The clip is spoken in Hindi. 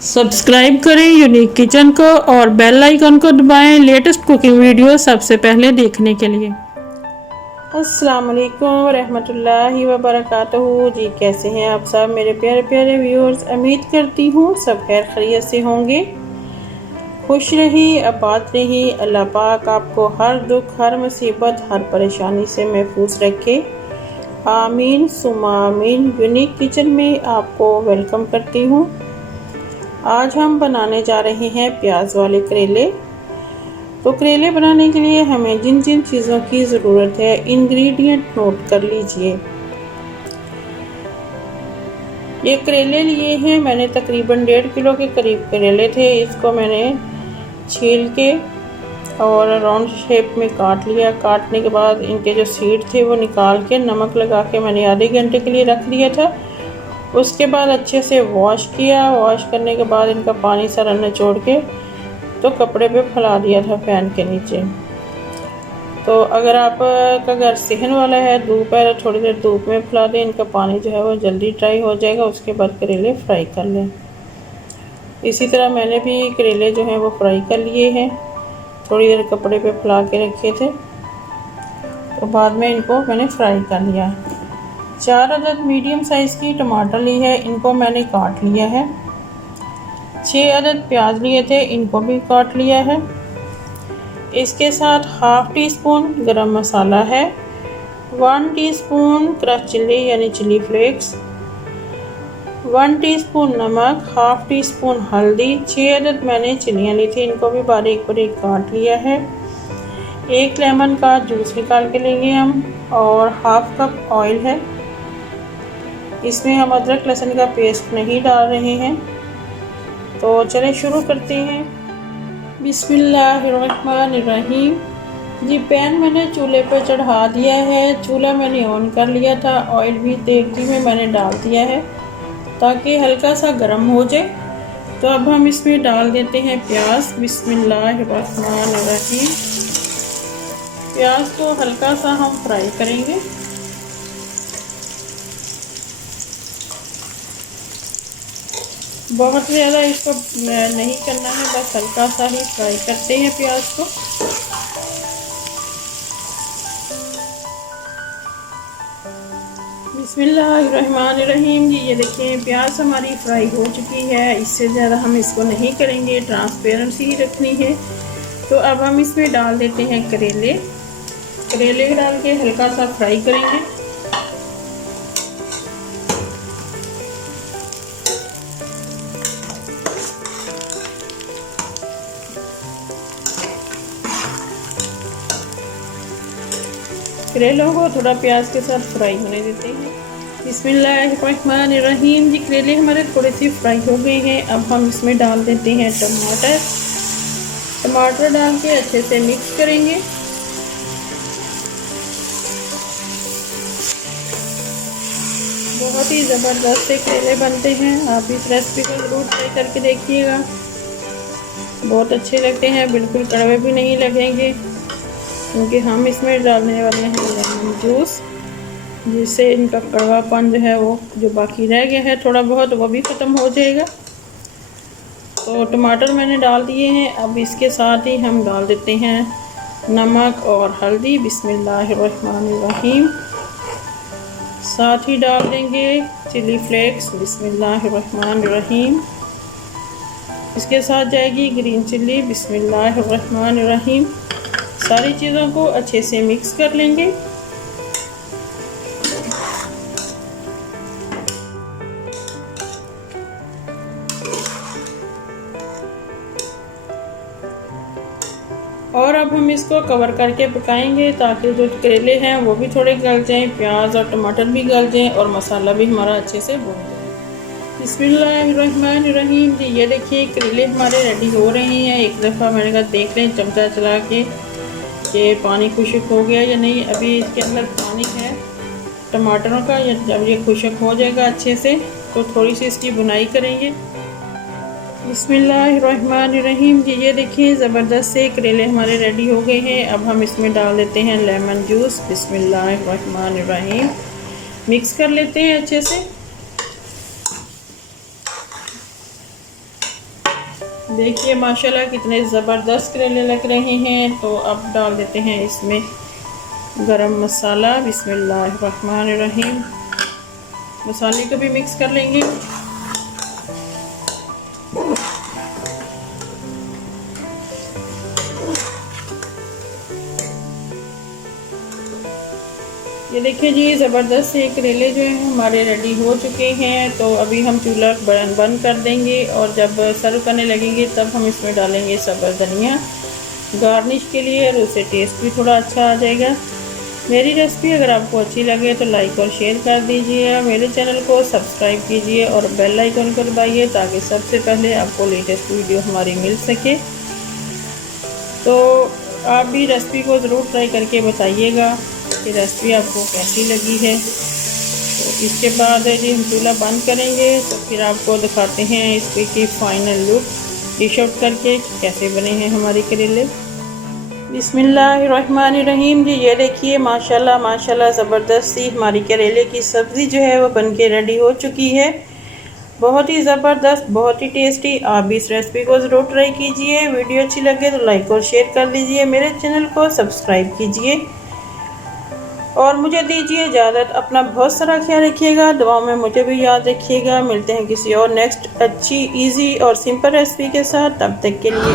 सब्सक्राइब करें यूनिक किचन को और बेल आइकन को दबाएं लेटेस्ट कुकिंग वीडियो सबसे पहले देखने के लिए। अस्सलाम वालेकुम रहमतुल्लाहि व बरकातहू। जी कैसे हैं आप सब मेरे प्यारे प्यारे व्यूअर्स। उम्मीद करती हूँ सब खैर खैरियत से होंगे। खुश रही आबाद रही। अल्लाह पाक आपको हर दुख हर मुसीबत हर परेशानी से महफूज रखे। आमीन सुमा आमीन। यूनिक किचन में आपको वेलकम करती हूँ। आज हम बनाने जा रहे हैं प्याज वाले करेले। तो करेले बनाने के लिए हमें जिन जिन चीज़ों की ज़रूरत है इंग्रेडिएंट नोट कर लीजिए। ये करेले लिए हैं मैंने तकरीबन 1.5 किलो के करीब करेले थे। इसको मैंने छील के और राउंड शेप में काट लिया। काटने के बाद इनके जो सीड थे वो निकाल के नमक लगा के मैंने आधे घंटे के लिए रख दिया था। उसके बाद अच्छे से वॉश किया। वॉश करने के बाद इनका पानी सारा निचोड़ के तो कपड़े पे फैला दिया था फैन के नीचे। तो अगर आपका घर सेहन वाला है धूप है तो थोड़ी देर धूप में फैला दें। इनका पानी जो है वो जल्दी ड्राई हो जाएगा। उसके बाद करेले फ्राई कर लें। इसी तरह मैंने भी करेले जो हैं वो फ्राई कर लिए हैं। थोड़ी देर कपड़े पे फैला के रखे थे तो बाद में इनको मैंने फ्राई कर लिया। 4 अदद मीडियम साइज़ की टमाटर ली है, इनको मैंने काट लिया है। 6 अदद प्याज लिए थे, इनको भी काट लिया है। इसके साथ हाफ़ टी स्पून गरम मसाला है, 1 टीस्पून क्रश चिल्ली यानी चिली फ्लेक्स, 1 टीस्पून नमक, हाफ़ टी स्पून हल्दी। 6 अदद मैंने चिलियाँ ली थी, इनको भी बारीक बारीक काट लिया है। 1 लेमन का जूस निकाल के लेंगे हम और हाफ़ कप ऑयल है। इसमें हम अदरक लहसुन का पेस्ट नहीं डाल रहे हैं। तो चलें शुरू करते हैं। बिस्मिल्लाहिर्रहमानिर्रहीम। जी पैन मैंने चूल्हे पर चढ़ा दिया है। चूल्हा मैंने ऑन कर लिया था। ऑयल भी देगची में मैंने डाल दिया है ताकि हल्का सा गर्म हो जाए। तो अब हम इसमें डाल देते हैं प्याज। बिस्मिल्लाहिर्रहमानिर्रहीम। प्याज को हल्का सा हम फ्राई करेंगे। बहुत ज़्यादा इसको नहीं करना है, बस हल्का सा ही फ्राई करते हैं प्याज को। बिस्मिल्लाहिर्रहमानिर्रहीम। जी ये देखिए प्याज हमारी फ्राई हो चुकी है। इससे ज़्यादा हम इसको नहीं करेंगे, ट्रांसपेरेंसी ही रखनी है। तो अब हम इसमें डाल देते हैं करेले। करेले डाल के हल्का सा फ्राई करेंगे। करेलों को थोड़ा प्याज के साथ फ्राई होने देते हैं। बिस्मिल्लाहिर्रहमानिर्रहीम। जी करेले हमारे थोड़े से फ्राई हो गए हैं। अब हम इसमें डाल देते हैं टमाटर। टमाटर डाल के अच्छे से मिक्स करेंगे। बहुत ही ज़बरदस्त से करेले बनते हैं। आप इस रेसिपी को ज़रूर ट्राई करके देखिएगा। बहुत अच्छे लगते हैं, बिल्कुल कड़वे भी नहीं लगेंगे क्योंकि हम इसमें डालने वाले हैं लेमन जूस, जिससे इनका कड़वापन जो है वो जो बाकी रह गया है थोड़ा बहुत वो भी ख़त्म हो जाएगा। तो टमाटर मैंने डाल दिए हैं। अब इसके साथ ही हम डाल देते हैं नमक और हल्दी। बिस्मिल्लाहिर्रहमानिर्रहीम। साथ ही डाल देंगे चिली फ्लेक्स। बिस्मिल्लाहिर्रहमानिर्रहीम। इसके साथ जाएगी ग्रीन चिल्ली। बिस्मिल्लाहिर्रहमानिर्रहीम। सारी चीज़ों को अच्छे से मिक्स कर लेंगे। और अब हम इसको कवर करके पकाएंगे ताकि जो करेले हैं वो भी थोड़े गल जाएं, प्याज और टमाटर भी गल जाएं और मसाला भी हमारा अच्छे से भून जाए। बिस्मिल्लाहिर्रहमानिर्रहीम। जी ये देखिए करेले हमारे रेडी हो रहे हैं। एक दफ़ा मैंने कहा देख लें चमचा चला के कि पानी खुश्क हो गया या नहीं। अभी इसके अंदर पानी है टमाटरों का। जब ये खुश्क हो जाएगा अच्छे से तो थोड़ी सी इसकी बुनाई करेंगे। बिस्मिल्लाहिर्रहमानिर्रहीम। जी ये देखिए ज़बरदस्त से करेले हमारे रेडी हो गए हैं। अब हम इसमें डाल देते हैं लेमन जूस। बिस्मिल्लाहिर्रहमानिर्रहीम। मिक्स कर लेते हैं अच्छे से। देखिए माशाल्लाह कितने ज़बरदस्त करेले लग रहे हैं। तो अब डाल देते हैं इसमें गरम मसाला। बिस्मिल्लाहिर्रहमानिर्रहीम। मसाले को भी मिक्स कर लेंगे। ये देखिए जी ज़बरदस्त से करेले जो हैं हमारे रेडी हो चुके हैं। तो अभी हम चूल्हा बंद कर देंगे और जब सर्व करने लगेंगे तब हम इसमें डालेंगे सब्ज़ धनिया गार्निश के लिए, और उससे टेस्ट भी थोड़ा अच्छा आ जाएगा। मेरी रेसिपी अगर आपको अच्छी लगे तो लाइक और शेयर कर दीजिए। मेरे चैनल को सब्सक्राइब कीजिए और बेल आइकन को दबाइए ताकि सबसे पहले आपको लेटेस्ट वीडियो हमारी मिल सके। तो आप भी रेसिपी को ज़रूर ट्राई करके बताइएगा कि रेसिपी आपको कैसी लगी है। तो इसके बाद जी हम चूल्हा बंद करेंगे तो फिर आपको दिखाते हैं इसकी फाइनल लुक डिश आउट करके कैसे बने हैं हमारे करेले। बिस्मिल्लाहिर्रहमानिर्रहीम। जी ये देखिए माशाल्लाह माशाल्लाह ज़बरदस्त सी हमारी करेले की सब्ज़ी जो है वो बनके रेडी हो चुकी है। बहुत ही ज़बरदस्त, बहुत ही टेस्टी। आप भी इस रेसिपी को ज़रूर ट्राई कीजिए। वीडियो अच्छी लगे तो लाइक और शेयर कर दीजिए। मेरे चैनल को सब्सक्राइब कीजिए और मुझे दीजिए इजाज़त। अपना बहुत सारा ख्याल रखिएगा, दुआओं में मुझे भी याद रखिएगा। मिलते हैं किसी और नेक्स्ट अच्छी इजी और सिंपल रेसिपी के साथ। तब तक के लिए